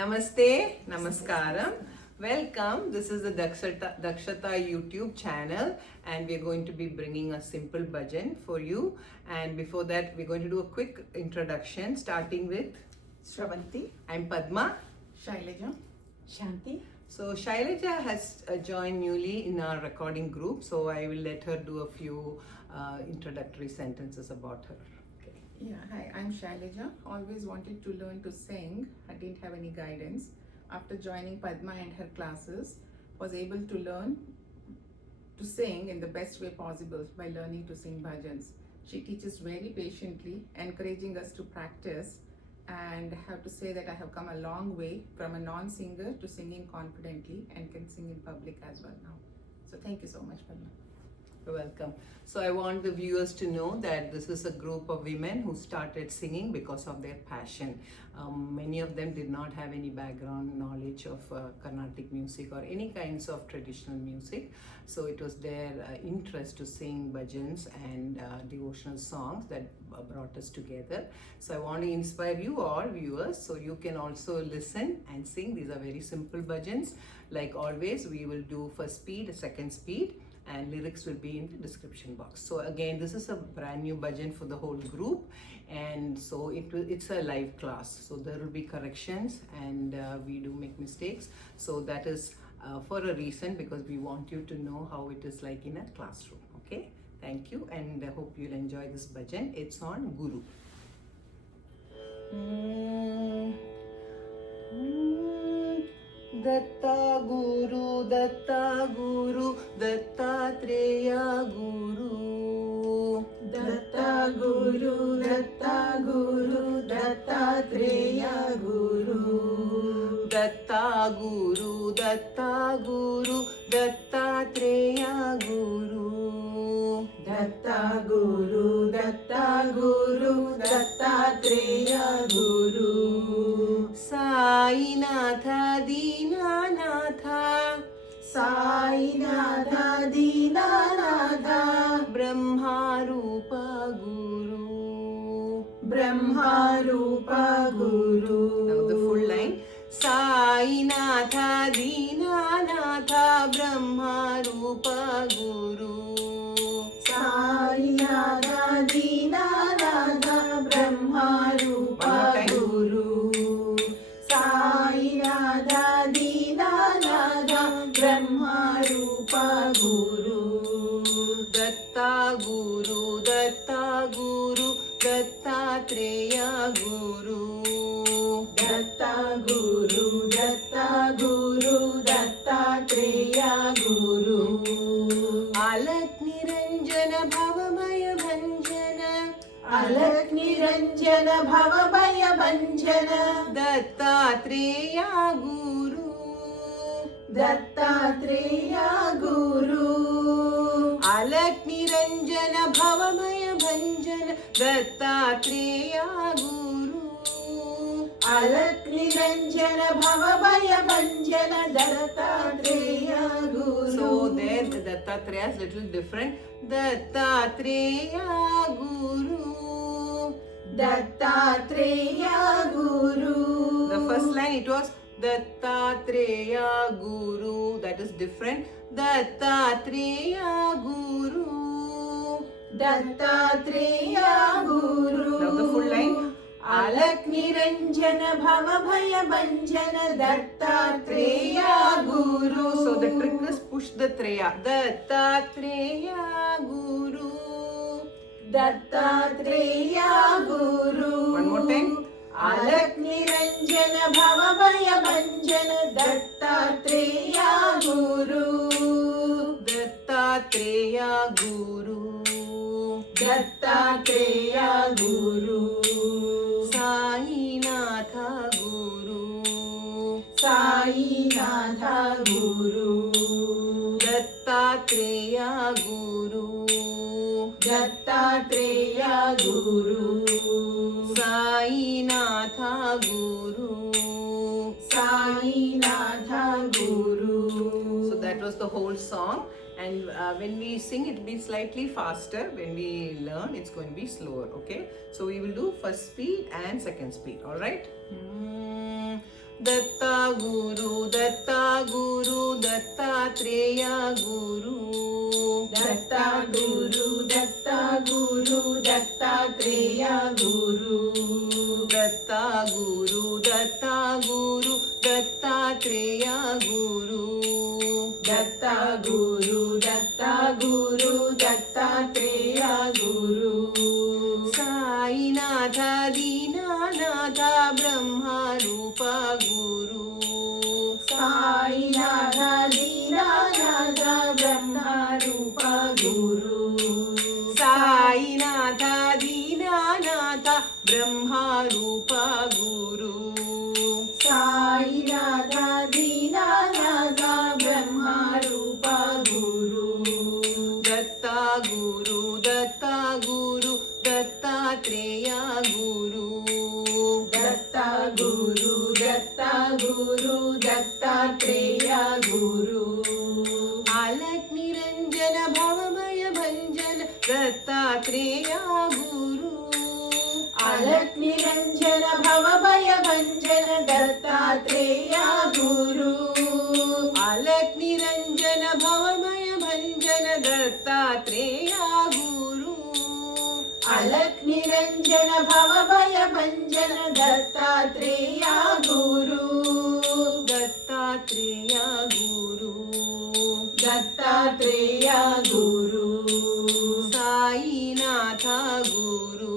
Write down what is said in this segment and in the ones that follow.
Namaste, Namaskaram. Welcome. This is the Dakshata YouTube channel, and we're going to be bringing a simple bhajan for you. And before that, we're going to do a quick introduction, starting with Shravanti, I'm Padma. Shailaja, Shanti. So Shailaja has joined newly in our recording group, so I will let her do a few introductory sentences about her. Yeah, hi, I'm Shailaja. Always wanted to learn to sing. I didn't have any guidance. After joining Padma and her classes, was able to learn to sing in the best way possible by learning to sing bhajans. She teaches very patiently, encouraging us to practice, and I have to say that I have come a long way from a non-singer to singing confidently and can sing in public as well now. So thank you so much, Padma. You're welcome. So I want the viewers to know that this is a group of women who started singing because of their passion. Many of them did not have any background knowledge of Carnatic music or any kinds of traditional music. So it was their interest to sing bhajans and devotional songs that brought us together. So I want to inspire you all viewers, so you can also listen and sing. These are very simple bhajans. Like always, we will do first speed, second speed, and lyrics will be in the description box. So again, this is a brand new bhajan for the whole group, and so it's a live class, so there will be corrections and we do make mistakes. So that is for a reason, because we want you to know how it is like in a classroom. Okay, thank you, and I hope you'll enjoy this bhajan. It's on Guru. Datta Guru, Datta Guru, Dattatreya Guru. Datta Guru, Datta Guru, Dattatreya Guru. Datta Guru, Datta Guru, Dattatreya Guru. Datta Guru, Datta Guru, Dattatreya Guru. Sainatha Dinanatha, Sainatha Dinanatha, Brahma Rupa Guru. Brahma Rupa Guru. Now the full line. Sainatha Dinanatha, Brahma Rupa Guru. Sainatha Dinanatha, Brahma Rupa Guru. Sainatha Dinanatha, Brahma Rupa Guru. Datta Guru, Datta Guru, Dattatreya Guru. Datta Guru, Datta Guru, Dattatreya Guru. Alak Niranjana Bhavamaya Bhanjana, Alak Niranjana Bhavabhaya Bhanjana, Dattatreya Guru. Dattatreya Guru. Alak Niranjana Bhavamaya Bhanjana, Dattatreya Guru. Alak Niranjana Bhavabhaya Bhanjana, Dattatreya Guru. So there the Dattatreya is little different. Dattatreya Guru. Dattatreya Guru. The first line it was Dattatreya Guru. That is different. Dattatreya Guru. Dattatreya Guru. Now the full line. Alak Niranjana Bhavabhaya Bhanjana, Dattatreya Guru. So the trick is push the treya. Dattatreya Guru. Dattatreya Guru. One more time. Alak Niranjana Bhavabhaya Bhanjana, Dattatreya Guru. Dattatreya Guru. Dattatreya Guru. Sainatha Guru. Sainatha Guru. Dattatreya Guru. Dattatreya Guru. Sainatha Guru. Sainatha Guru. So that was the whole song. And when we sing, it will be slightly faster. When we learn, it's going to be slower. Okay, so we will do first speed and second speed. All right. The Guru, Datta Guru, Dattatreya Guru. Datta Guru, Datta Guru, Dattatreya Guru. Datta Guru, Datta Guru, Dattatreya Guru. Datta Guru, Datta Guru, Dattatreya Guru. Sainatha Dinanatha Brahma Rupa Guru. Sainatha Dinanatha Brahma Rupa Guru. Sainatha Dinanatha Brahma Rupa Guru. Sainatha Dinanatha Brahma Rupa Guru. Datta Guru, Datta Guru, Dattatreya Guru. Datta Guru, Datta Guru, Dattatreya Guru. Alak Niranjana Bhavamaya Bhanjana Dattatreya Guru. Alak Niranjana Bhavabhaya Bhanjana Dattatreya Guru. Alak Niranjana Bhavamaya Bhanjana Dattatreya Guru. Alak Niranjana Bhavabhaya Bhanjana Dattatreya Guru. Dattatreya Guru. Dattatreya Guru. Sainatha Guru.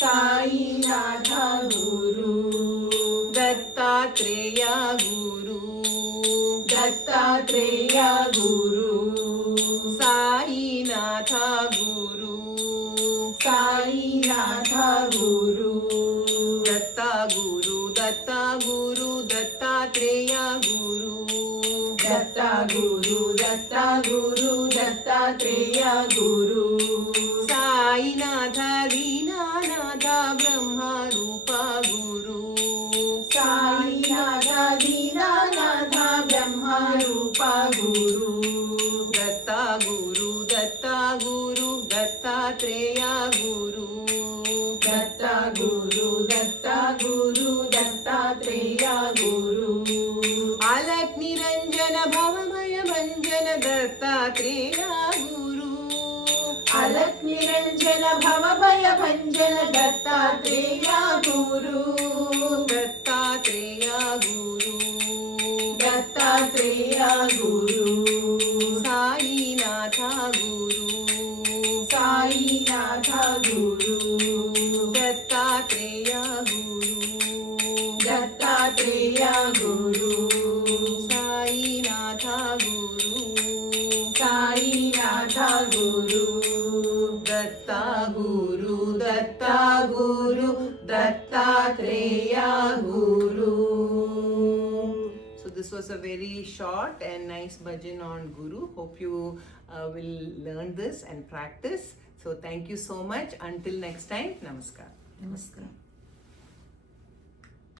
Sainatha Guru. Dattatreya Guru. Dattatreya Guru. Sainatha Guru. Sainatha Guru. Datta Guru, Datta Guru, Dattatreya Guru. Datta Guru, Datta Guru, Dattatreya Guru. Sainatha Dinanatha Brahma Rupa Guru. Sainatha Dinanatha Brahma Rupa Guru. Datta Guru, Datta Guru, Dattatreya Guru. Datta Guru, Datta Guru, Dattatreya Guru. Alak Niranjana Bhavamaya Bhanjana Dattatreya Guru. Alak Niranjana Bhavabhaya Bhanjana Dattatreya Guru. Dattatreya Guru. Dattatreya Guru. Sainatha Guru. Sainatha Guru. Dattatreya Guru. Dattatreya Guru. Sainatha Guru. Sainatha Guru. Datta Guru, Datta Guru, Dattatreya Guru. So this was a very short and nice bhajan on Guru. Hope you will learn this and practice. So thank you so much. Until next time, Namaskar. Namaskar.